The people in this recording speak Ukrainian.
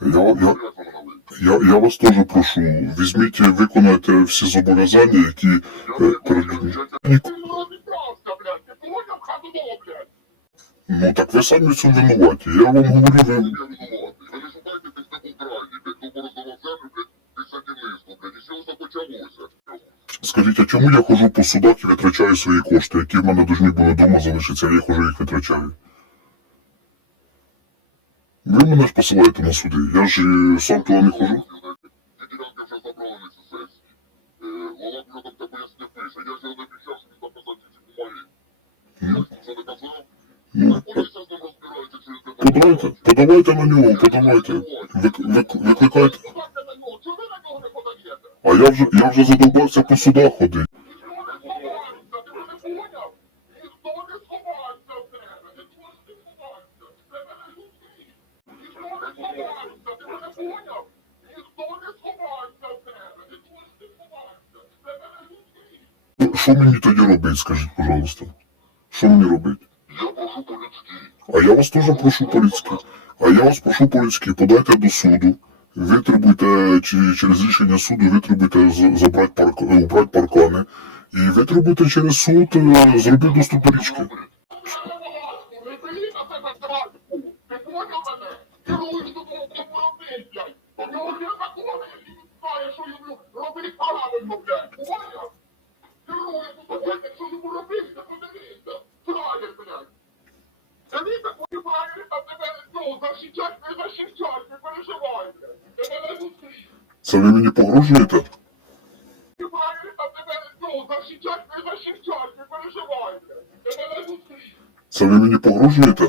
Я, я, я, я вас теж прошу, візьміть, виконайте всі зобов'язання, які е, перед людьми. Ну так ви самі в цьому винуваті. Я вам говорю, ви, скажіть, а чому я ходжу по судах і витрачаю свої кошти, які в мене повинні були вдома залишитися, а я хожу їх витрачаю? Ви мене ж посилаєте на суди, я ж сам туди не хожу. Ну, подавайте, подавайте на нього, подавайте. Вик, вик, викликайте. А я вже, я вже задовбався по судах ходити. Що мені тоді робити, скажіть, пожалуйста? Що мені робити? А я вас теж прошу по-людськи. А я вас прошу по-людськи, подайте до суду, витребуйте чи через рішення суду витребуйте забрати парк, е, убрати паркани. І витребуйте через суд, е, зробіть доступ до річки. Защищать, не защищать, не переживай, блядь. Тебе не зустріч. Це ви мені погрожуєте? Защищать, не защищать, не переживай, блядь. Тебе не зустріч. Це ви мені погрожуєте?